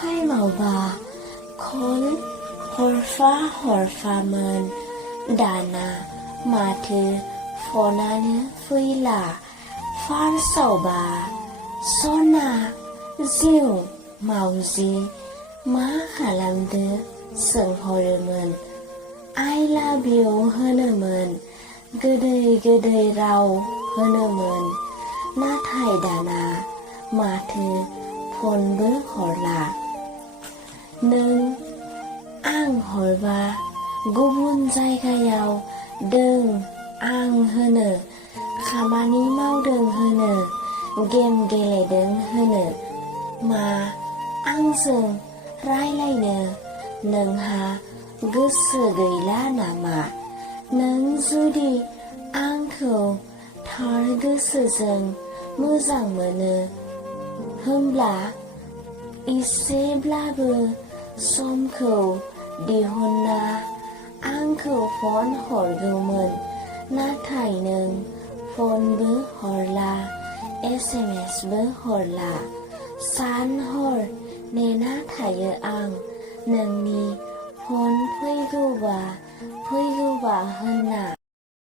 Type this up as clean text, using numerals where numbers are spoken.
नाथाय मावबा खन हरफामोन दाना माथो फनानो फैला फार्स्टआवबा सना जिउ मावजि मा खालामदो सोंहरोमोन आइ लाभ इउ होनोमोन गोदै राव होनोमोन नाथाय दाना माथो फनबो हरला नों आं हरबा गुबुन जायगायाव दों आं होनो खामानि मावदों होनो गेम गेलेदों होनो मा आंजों रायलायनो नोंहा गोसो गैला नामा नों जुदि आंखौ थार गोसोजों मोजां मोनो होमब्ला इसेब्लाबो समखौ दिहुनना आंखौ फन हरगौमोन नाथाय नों फनबो हरला SMS बो हरला सान हर नेना थायो आं नोंनि फन फैगौबा होनना